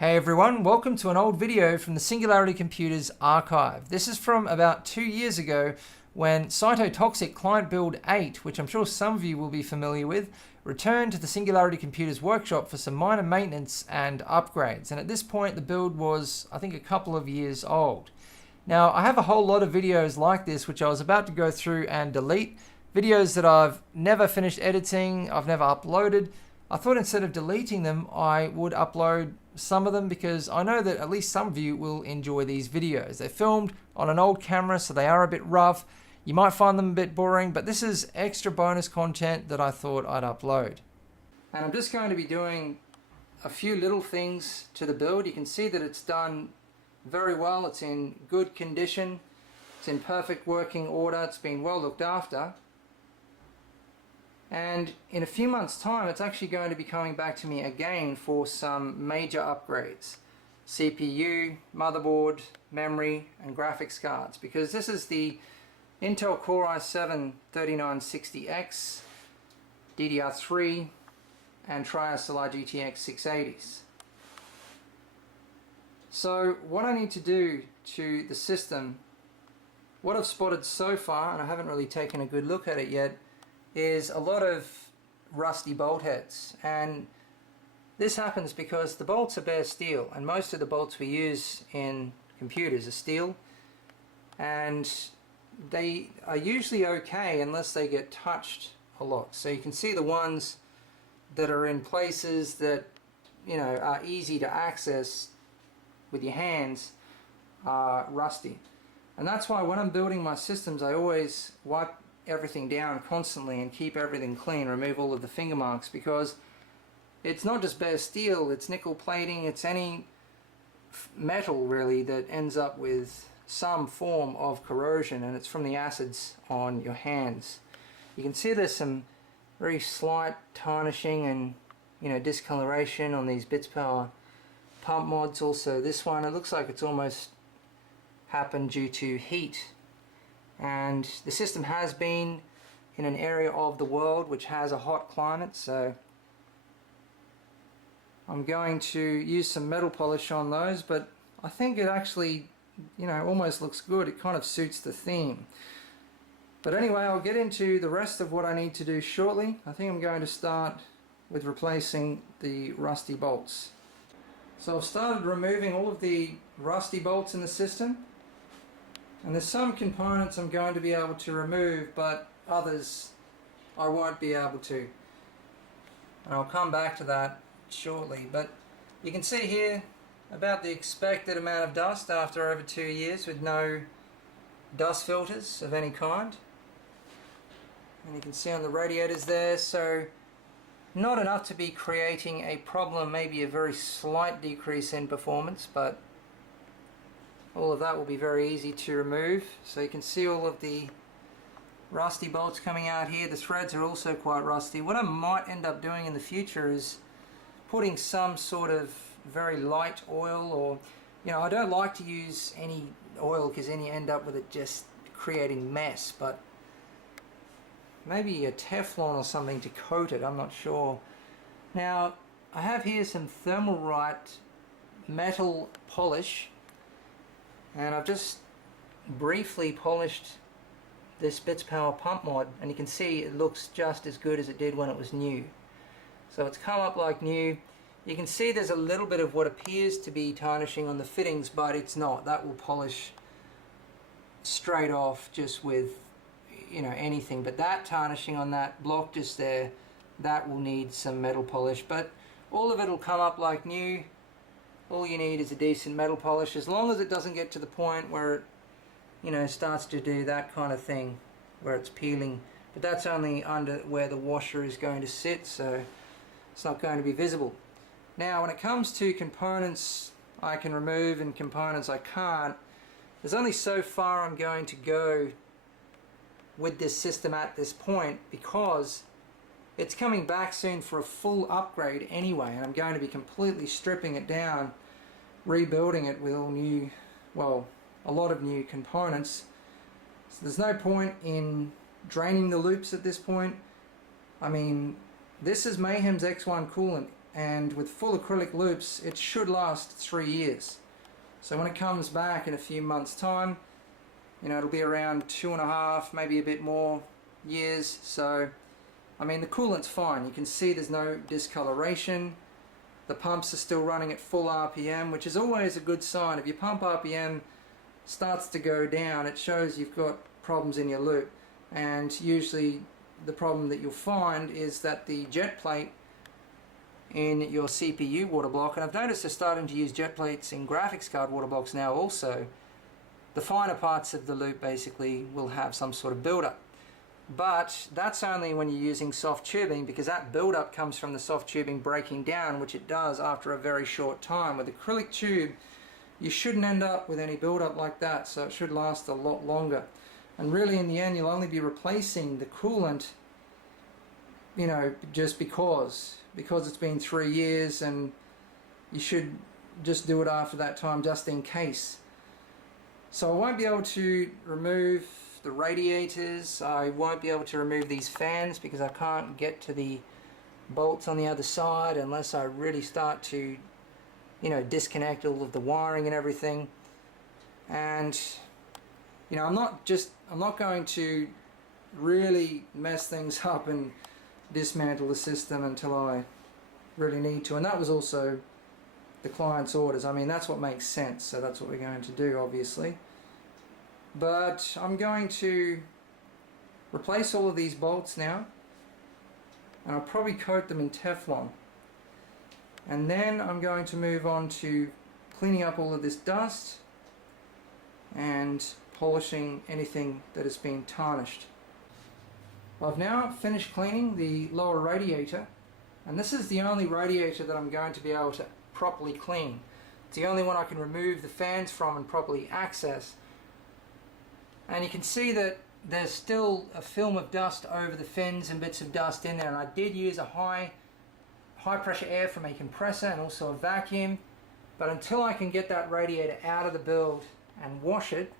Hey everyone, welcome to an old video from the SingularityComputers archive. This is from about 2 years ago when Cytotoxic Client Build 8, which I'm sure some of you will be familiar with, returned to the SingularityComputers workshop for some minor maintenance and upgrades. And at this point the build was, I think, a couple of years old. Now I have a whole lot of videos like this which I was about to go through and delete. Videos that I've never finished editing, I've never uploaded. I thought instead of deleting them, I would upload some of them because I know that at least some of you will enjoy these videos. They're filmed on an old camera, so they are a bit rough. You might find them a bit boring, but this is extra bonus content that I thought I'd upload. And I'm just going to be doing a few little things to the build. You can see that it's done very well. It's in good condition. It's in perfect working order. It's been well looked after. And in a few months' time, it's actually going to be coming back to me again for some major upgrades. CPU, motherboard, memory, and graphics cards. Because this is the Intel Core i7-3960X, DDR3, and Tri-SLI GTX 680s. So what I need to do to the system, what I've spotted so far, and I haven't really taken a good look at it yet, is a lot of rusty bolt heads. And this happens because the bolts are bare steel, and most of the bolts we use in computers are steel, and they are usually okay unless they get touched a lot. So you can see the ones that are in places that, you know, are easy to access with your hands are rusty. And that's why when I'm building my systems, I always wipe everything down constantly and keep everything clean, remove all of the finger marks, because it's not just bare steel, it's nickel plating, it's any metal really that ends up with some form of corrosion, and it's from the acids on your hands. You can see there's some very slight tarnishing and, you know, discoloration on these bits power pump mods. Also this one, it looks like it's almost happened due to heat. And the system has been in an area of the world which has a hot climate, so I'm going to use some metal polish on those, but I think it actually, you know, almost looks good. It kind of suits the theme. But anyway, I'll get into the rest of what I need to do shortly. I think I'm going to start with replacing the rusty bolts. So I've started removing all of the rusty bolts in the system. And there's some components I'm going to be able to remove, but others I won't be able to. And I'll come back to that shortly. But you can see here about the expected amount of dust after over 2 years with no dust filters of any kind. And you can see on the radiators there, so not enough to be creating a problem, maybe a very slight decrease in performance, but all of that will be very easy to remove. So you can see all of the rusty bolts coming out here. The threads are also quite rusty. What I might end up doing in the future is putting some sort of very light oil, or, you know, I don't like to use any oil because then you end up with it just creating mess, but maybe a Teflon or something to coat it, I'm not sure. Now I have here some Thermalright metal polish, and I've just briefly polished this bits power pump mod, and you can see it looks just as good as it did when it was new. So it's come up like new. You can see there's a little bit of what appears to be tarnishing on the fittings, but it's not. That will polish straight off just with, you know, anything. But that tarnishing on that block just there, that will need some metal polish. But all of it will come up like new. All you need is a decent metal polish, as long as it doesn't get to the point where it, you know, starts to do that kind of thing, where it's peeling. But that's only under where the washer is going to sit, so it's not going to be visible. Now when it comes to components I can remove and components I can't, there's only so far I'm going to go with this system at this point, because it's coming back soon for a full upgrade anyway, and I'm going to be completely stripping it down, rebuilding it with all new, well, a lot of new components. So there's no point in draining the loops at this point. I mean, this is Mayhem's X1 coolant, and with full acrylic loops it should last 3 years. So when it comes back in a few months time, you know, it'll be around 2.5, maybe a bit more years. So I mean, the coolant's fine. You can see there's no discoloration. The pumps are still running at full RPM, which is always a good sign. If your pump RPM starts to go down, it shows you've got problems in your loop. And usually the problem that you'll find is that the jet plate in your CPU water block, and I've noticed they're starting to use jet plates in graphics card water blocks now also, the finer parts of the loop basically will have some sort of buildup. But that's only when you're using soft tubing, because that buildup comes from the soft tubing breaking down, which it does after a very short time. With acrylic tube, you shouldn't end up with any buildup like that, so it should last a lot longer. And really in the end you'll only be replacing the coolant, you know, just because it's been 3 years, and you should just do it after that time just in case. So I won't be able to remove the radiators, I won't be able to remove these fans because I can't get to the bolts on the other side unless I really start to, you know, disconnect all of the wiring and everything. And you know, I'm not going to really mess things up and dismantle the system until I really need to, and that was also the client's orders. I mean, that's what makes sense, so that's what we're going to do, obviously. But I'm going to replace all of these bolts now, and I'll probably coat them in Teflon, and then I'm going to move on to cleaning up all of this dust and polishing anything that has been tarnished. I've now finished cleaning the lower radiator, and this is the only radiator that I'm going to be able to properly clean. It's the only one I can remove the fans from and properly access. And you can see that there's still a film of dust over the fins and bits of dust in there, and I did use a high pressure air from a compressor and also a vacuum, but until I can get that radiator out of the build and wash it,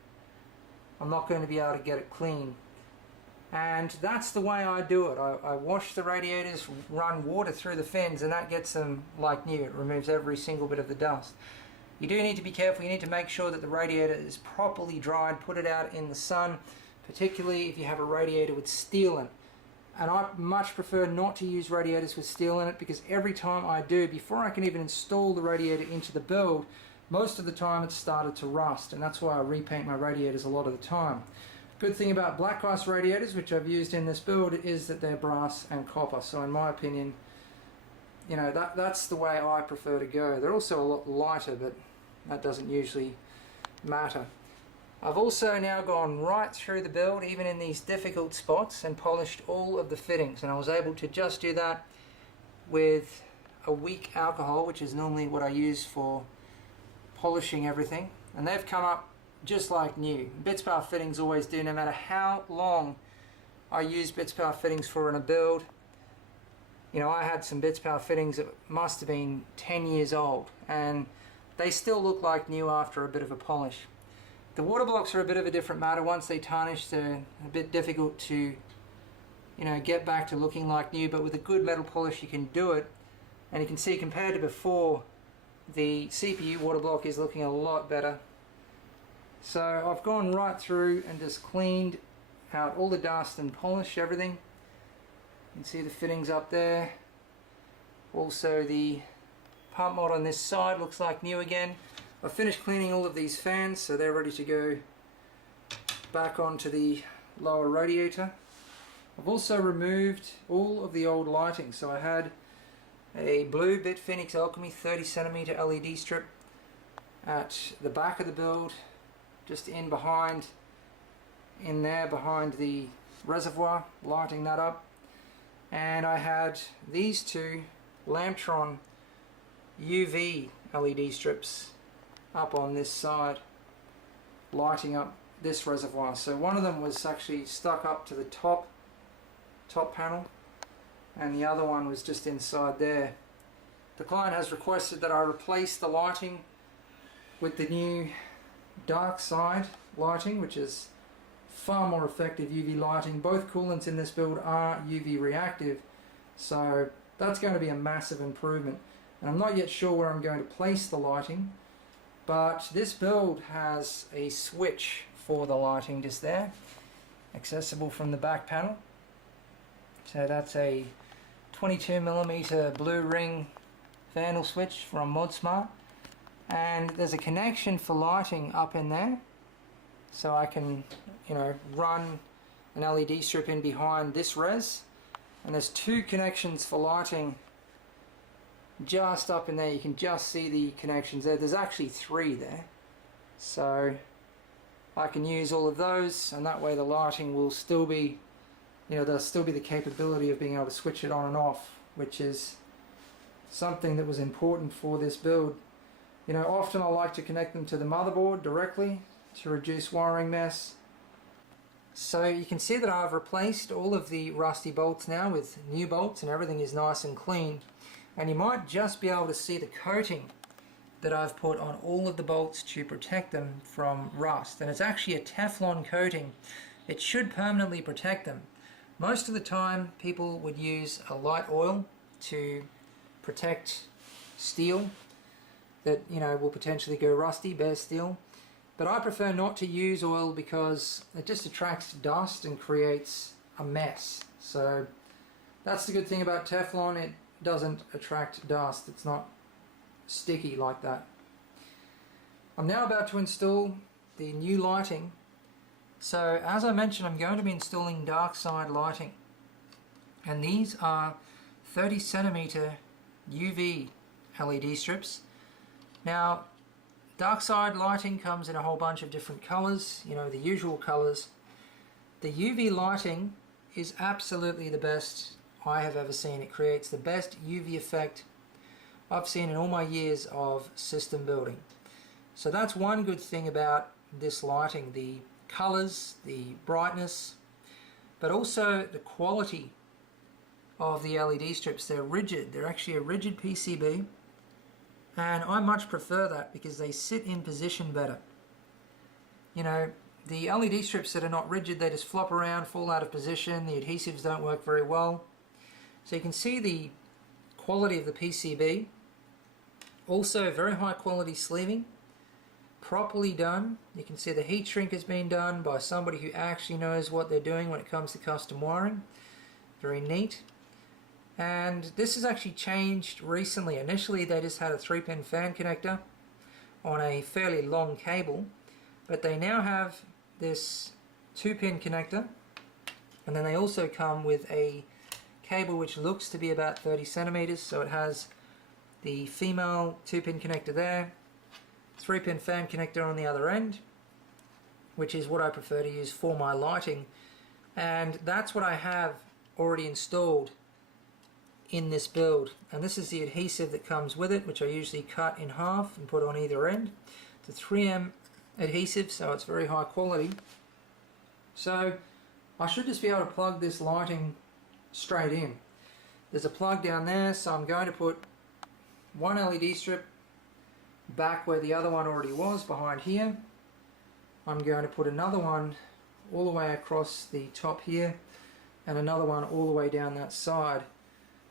I'm not going to be able to get it clean. And that's the way I do it. I wash the radiators, run water through the fins, and that gets them like new. It removes every single bit of the dust. You do need to be careful. You need to make sure that the radiator is properly dried. Put it out in the sun, particularly if you have a radiator with steel in it. And I much prefer not to use radiators with steel in it, because every time I do, before I can even install the radiator into the build, most of the time it's started to rust, and that's why I repaint my radiators a lot of the time. Good thing about black ice radiators, which I've used in this build, is that they're brass and copper. So in my opinion, you know, that's the way I prefer to go. They're also a lot lighter, but that doesn't usually matter. I've also now gone right through the build, even in these difficult spots, and polished all of the fittings. And I was able to just do that with a weak alcohol, which is normally what I use for polishing everything. And they've come up just like new. Bitspower fittings always do, no matter how long I use Bitspower fittings for in a build. You know, I had some Bitspower fittings that must have been 10 years old, and they still look like new after a bit of a polish. The water blocks are a bit of a different matter. Once they tarnish, they're a bit difficult to, you know, get back to looking like new, but with a good metal polish you can do it. And you can see, compared to before, the CPU water block is looking a lot better. So I've gone right through and just cleaned out all the dust and polished everything. You can see the fittings up there. Also the pump mod on this side looks like new again. I've finished cleaning all of these fans, so they're ready to go back onto the lower radiator. I've also removed all of the old lighting. So I had a blue Bitfinex Alchemy 30cm LED strip at the back of the build, just in there behind the reservoir, lighting that up. And I had these two Lamptron UV LED strips up on this side, lighting up this reservoir. So one of them was actually stuck up to the top panel, and the other one was just inside there. The client has requested that I replace the lighting with the new dark side lighting, which is far more effective UV lighting. Both coolants in this build are UV reactive, so That's going to be a massive improvement. And I'm not yet sure where I'm going to place the lighting, but this build has a switch for the lighting just there, accessible from the back panel. So that's a 22mm blue ring vandal switch from ModSmart, and there's a connection for lighting up in there, so I can, you know, run an LED strip in behind this res, and there's two connections for lighting just up in there. You can just see the connections there. There's actually three there, so I can use all of those, and that way the lighting will still be, you know, there'll still be the capability of being able to switch it on and off, which is something that was important for this build. You know, often I like to connect them to the motherboard directly to reduce wiring mess. So you can see that I've replaced all of the rusty bolts now with new bolts, and everything is nice and clean. And you might just be able to see the coating that I've put on all of the bolts to protect them from rust. And it's actually a Teflon coating. It should permanently protect them. Most of the time people would use a light oil to protect steel that, you know, will potentially go rusty, bare steel. But I prefer not to use oil because it just attracts dust and creates a mess. So that's the good thing about Teflon. It doesn't attract dust. It's not sticky like that. I'm now about to install the new lighting. So as I mentioned, I'm going to be installing dark side lighting, and these are 30cm UV LED strips. Now, dark side lighting comes in a whole bunch of different colors, you know, the usual colors. The UV lighting is absolutely the best I have ever seen. It creates the best UV effect I've seen in all my years of system building. So that's one good thing about this lighting, the colors, the brightness, but also the quality of the LED strips. They're rigid. They're actually a rigid PCB, and I much prefer that because they sit in position better. You know, the LED strips that are not rigid, they just flop around, fall out of position, the adhesives don't work very well. So you can see the quality of the PCB. Also very high quality sleeving, properly done. You can see the heat shrink has been done by somebody who actually knows what they're doing when it comes to custom wiring. Very neat. And this has actually changed recently. Initially they just had a 3-pin fan connector on a fairly long cable, but they now have this 2-pin connector, and then they also come with a cable which looks to be about 30cm. So it has the female 2-pin connector there, 3-pin fan connector on the other end, which is what I prefer to use for my lighting, and that's what I have already installed in this build. And this is the adhesive that comes with it, which I usually cut in half and put on either end. It's a 3M adhesive, so it's very high quality. So I should just be able to plug this lighting straight in. There's a plug down there, so I'm going to put one LED strip back where the other one already was, behind here. I'm going to put another one all the way across the top here, and another one all the way down that side.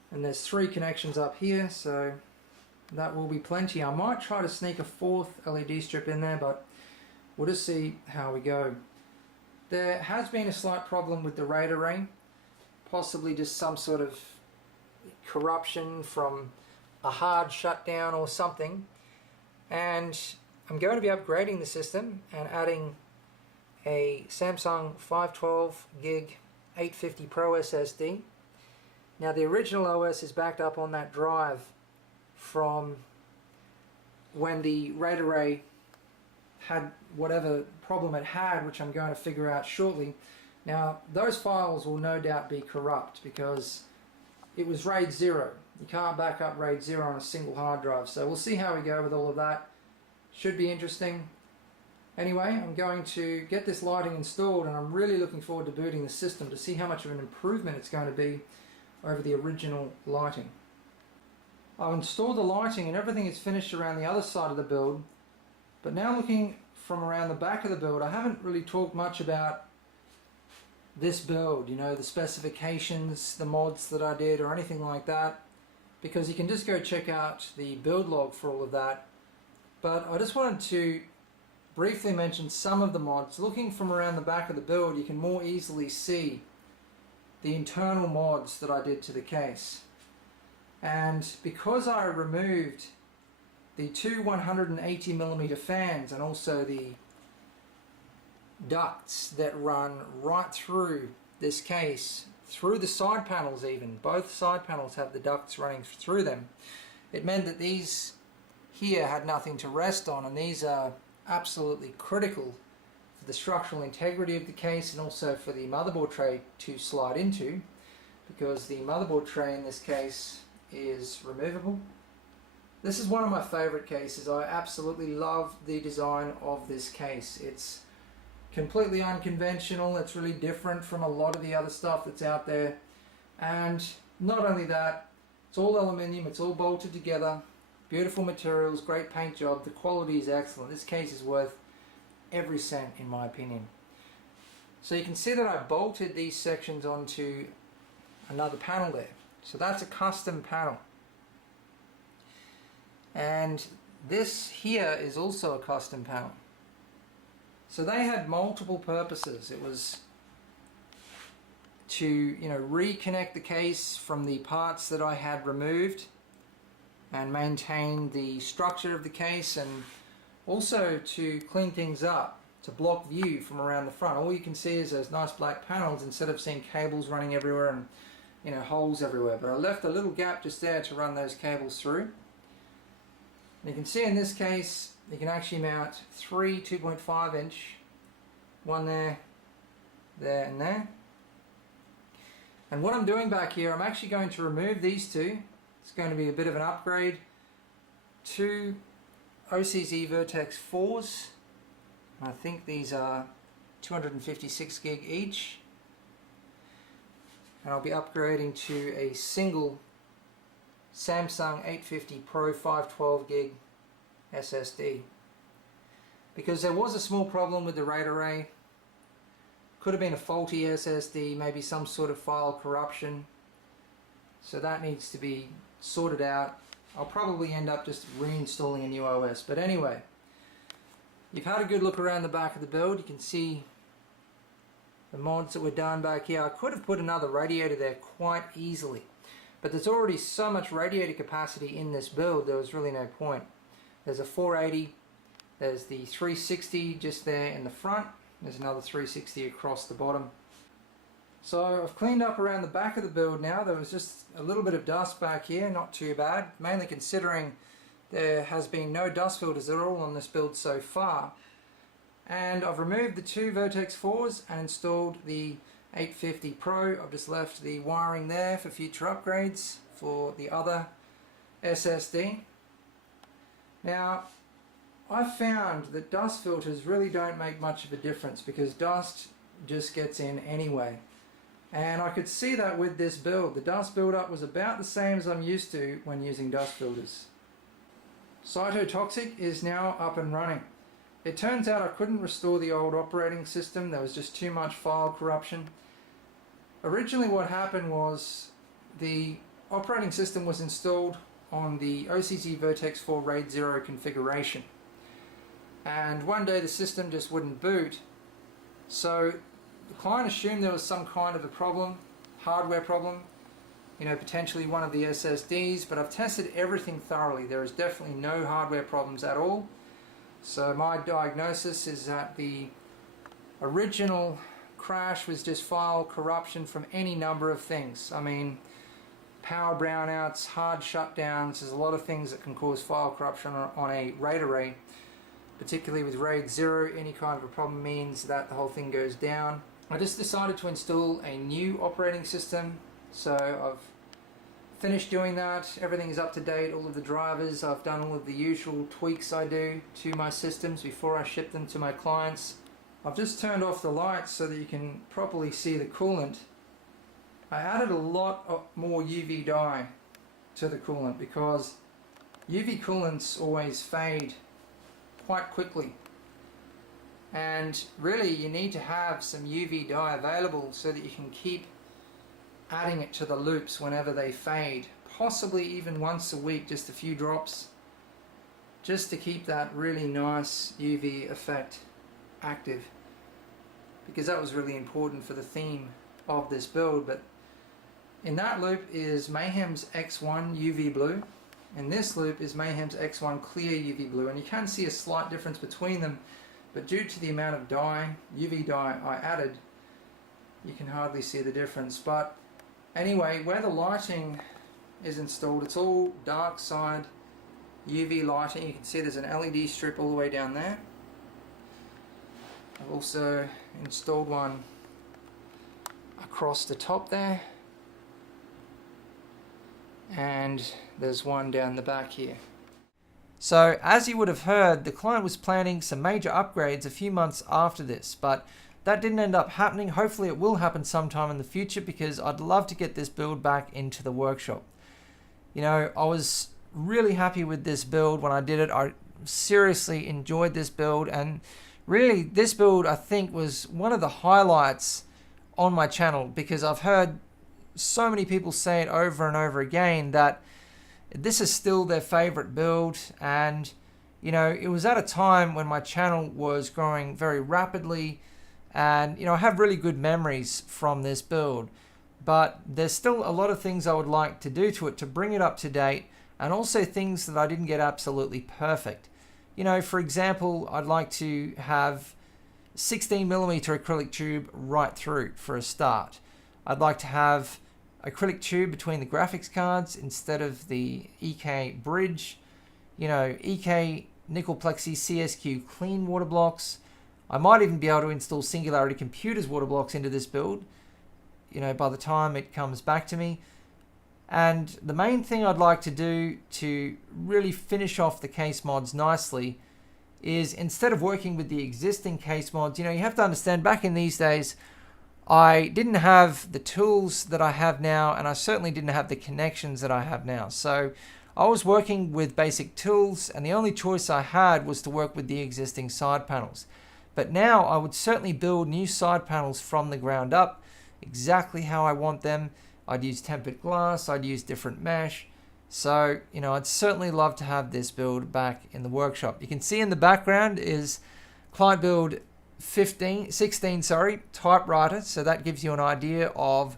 And there's 3 connections up here, so that will be plenty. I might try to sneak a 4th LED strip in there, but we'll just see how we go. There has been a slight problem with the RAID array, possibly just some sort of corruption from a hard shutdown or something, and I'm going to be upgrading the system and adding a Samsung 512 gig 850 Pro SSD. Now the original OS is backed up on that drive from when the RAID array had whatever problem it had, which I'm going to figure out shortly. Now those files will no doubt be corrupt because it was RAID 0. You can't back up RAID 0 on a single hard drive, so we'll see how we go with all of that. Should be interesting. Anyway, I'm going to get this lighting installed, and I'm really looking forward to booting the system to see how much of an improvement it's going to be over the original lighting. I've installed the lighting and everything is finished around the other side of the build, but now looking from around the back of the build, I haven't really talked much about this build, you know, the specifications, the mods that I did or anything like that. because you can just go check out the build log for all of that. But I just wanted to briefly mention some of the mods. Looking from around the back of the build, you can more easily see the internal mods that I did to the case. And because I removed the two 180mm fans and also the ducts that run right through this case, through the side panels even, both side panels have the ducts running through them, it meant that these here had nothing to rest on, and these are absolutely critical for the structural integrity of the case and also for the motherboard tray to slide into, because the motherboard tray in this case is removable. This is one of my favorite cases. I absolutely love the design of this case. It's completely unconventional. It's really different from a lot of the other stuff that's out there. And not only that, it's all aluminium, it's all bolted together, beautiful materials, great paint job, the quality is excellent. This case is worth every cent in my opinion. So you can see that I bolted these sections onto another panel there. So that's a custom panel. And this here is also a custom panel. So they had multiple purposes. It was to, reconnect the case from the parts that I had removed and maintain the structure of the case, and also to clean things up, to block view from around the front. All you can see is those nice black panels instead of seeing cables running everywhere and holes everywhere. But I left a little gap just there to run those cables through. You can see in this case you can actually mount three 2.5 inch, one there, there and there. And what I'm doing back here, I'm actually going to remove these two. It's going to be a bit of an upgrade. Two OCZ Vertex 4s. I think these are 256 gig each. And I'll be upgrading to a single Samsung 850 Pro 512 gig SSD, because there was a small problem with the RAID array. Could have been a faulty SSD, maybe some sort of file corruption, so that needs to be sorted out. I'll probably end up just reinstalling a new OS, but anyway, you've had a good look around the back of the build. You can see the mods that were done back here. I could have put another radiator there quite easily, but there's already so much radiator capacity in this build, there was really no point. There's a 480, there's the 360 just there in the front, there's another 360 across the bottom. So I've cleaned up around the back of the build now. There was just a little bit of dust back here, not too bad, mainly considering there has been no dust filters at all on this build so far. And I've removed the two Vertex 4s and installed the 850 Pro. I've just left the wiring there for future upgrades for the other SSD. Now, I've found that dust filters really don't make much of a difference because dust just gets in anyway. And I could see that with this build. The dust buildup was about the same as I'm used to when using dust filters. Cytotoxic is now up and running. It turns out I couldn't restore the old operating system. There was just too much file corruption. Originally what happened was the operating system was installed on the OCZ Vertex 4 RAID 0 configuration. And one day the system just wouldn't boot. So the client assumed there was some kind of a problem, hardware problem, potentially one of the SSDs, but I've tested everything thoroughly. There is definitely no hardware problems at all. So my diagnosis is that the original crash was just file corruption from any number of things. I mean, power brownouts, hard shutdowns, there's a lot of things that can cause file corruption on a RAID array. Particularly with RAID 0, any kind of a problem means that the whole thing goes down. I just decided to install a new operating system, so I've finished doing that. Everything is up to date, all of the drivers. I've done all of the usual tweaks I do to my systems before I ship them to my clients. I've just turned off the lights so that you can properly see the coolant. I added a lot more UV dye to the coolant because UV coolants always fade quite quickly, and really you need to have some UV dye available so that you can keep adding it to the loops whenever they fade. possibly even once a week, just a few drops, just to keep that really nice UV effect active, because that was really important for the theme of this build. But in that loop is Mayhem's X1 UV blue, and this loop is Mayhem's X1 clear UV blue, and you can see a slight difference between them, but due to the amount of dye, UV dye I added, you can hardly see the difference. But anyway, where the lighting is installed, it's all dark side UV lighting. You can see there's an LED strip all the way down there. I've also installed one across the top there, and there's one down the back here. So as you would have heard, the client was planning some major upgrades a few months after this, but that didn't end up happening. Hopefully it will happen sometime in the future, because I'd love to get this build back into the workshop. You know, I was really happy with this build when I did it. I seriously enjoyed this build, and really this build I think was one of the highlights on my channel, because I've heard so many people say it over and over again that this is still their favorite build. And you know, it was at a time when my channel was growing very rapidly, and you know, I have really good memories from this build, but there's still a lot of things I would like to do to it to bring it up to date, and also things that I didn't get absolutely perfect. You know, for example, I'd like to have 16mm acrylic tube right through for a start. I'd like to have acrylic tube between the graphics cards instead of the EK bridge. You know, EK nickel plexi CSQ clean water blocks. I might even be able to install SingularityComputers water blocks into this build, you know, by the time it comes back to me. And the main thing I'd like to do to really finish off the case mods nicely is, instead of working with the existing case mods, you know, you have to understand, back in these days, I didn't have the tools that I have now, and I certainly didn't have the connections that I have now. So I was working with basic tools, and the only choice I had was to work with the existing side panels. But now I would certainly build new side panels from the ground up, exactly how I want them. I'd use tempered glass, I'd use different mesh. So, you know, I'd certainly love to have this build back in the workshop. You can see in the background is client build 16 typewriter. So that gives you an idea of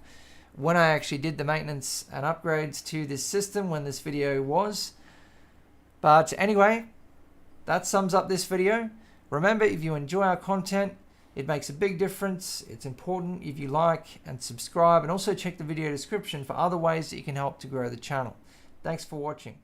when I actually did the maintenance and upgrades to this system, when this video was. But anyway, that sums up this video. Remember, if you enjoy our content, it makes a big difference. It's important if you like and subscribe, and also check the video description for other ways that you can help to grow the channel. Thanks for watching.